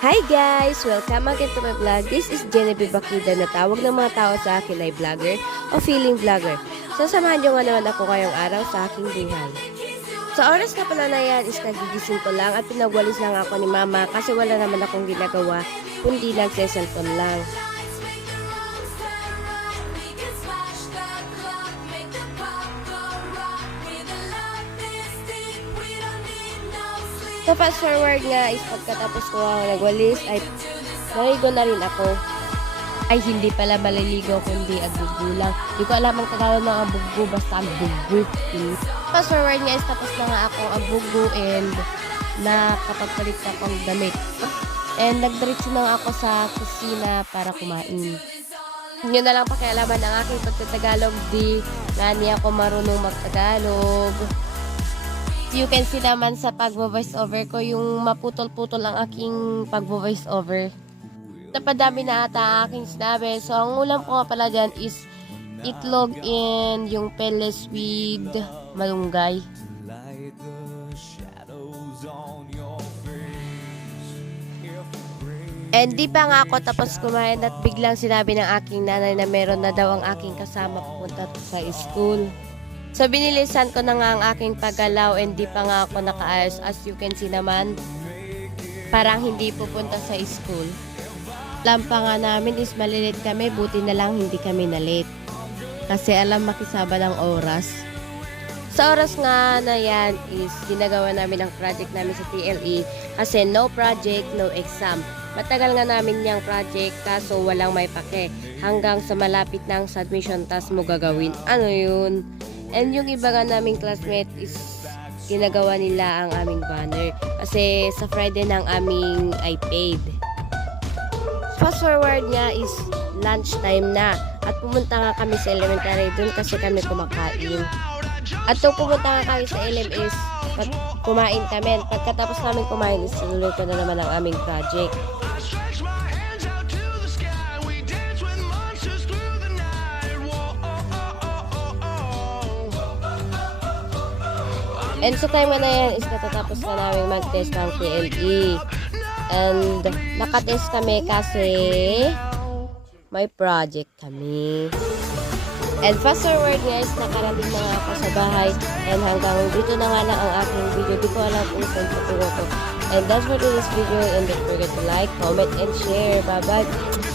Hi guys! Welcome again to my vlog. This is Genevieve Bakida na tawag ng mga tao sa akin ay vlogger o feeling vlogger. So samahan nyo nga naman ako ngayong araw sa aking buhay. Sa oras na pala na yan is nagigising ko lang at pinagwalis lang ako ni mama kasi wala naman akong ginagawa kundi lang sa cellphone lang. So fast forward nga is pagkatapos ko nagwalis ay naligo na rin ako. Ay hindi pala maliligo kundi agbugo lang. Hindi ko alam ang tawag ng agbugo basta agbugo. Fast forward nga is tapos na nga ako agbugo and nakapagpalit na akong damit. And nagdiretso na nga ako sa kusina para kumain. Yun na lang pakialaman ang aking pagtatagalog. Di nga niya ako marunong magtagalog. You can see naman sa pag-voice over ko, yung maputol-putol ang aking pag-voice over. Napadami na ata ang aking sinabi. So, ang ulam ko nga pala dyan is itlog and yung peles with malunggay. And di pa nga ako tapos kumain at biglang sinabi ng aking nanay na meron na daw ang aking kasama pupunta sa school. So, binilisan ko na nga ang aking paggalaw and di pa nga ako nakaayos. As you can see naman, parang hindi pupunta sa school. Alam pa nga namin is malilit kami, buti na lang hindi kami na-late. Kasi alam makisaba ng oras. Sa oras nga na yan is ginagawa namin ang project namin sa TLE kasi no project, no exam. Matagal nga namin yung project kaso walang may pake. Hanggang sa malapit ng submission task mo gagawin. Ano yun? And yung iba nga naming classmate is ginagawa nila ang aming banner. Kasi sa Friday ng aming iPad. Fast forward nga is lunch time na. At pumunta nga kami sa elementary dun kasi kami kumakain. At nung pumunta nga kami sa LMS, kumain kami. Pagkatapos namin kumain is sinuloy ko na naman ang aming project. And sa time na yan is natatapos na namin mag-test ng TLE. And nakatest kami kasi may project kami. And fast forward guys, nakarating na nga ako sa bahay. And hanggang dito na nga lang ang aking video. Di ko alam kung saan patungo ko. And that's for today's video. And don't forget to like, comment, and share. Bye-bye!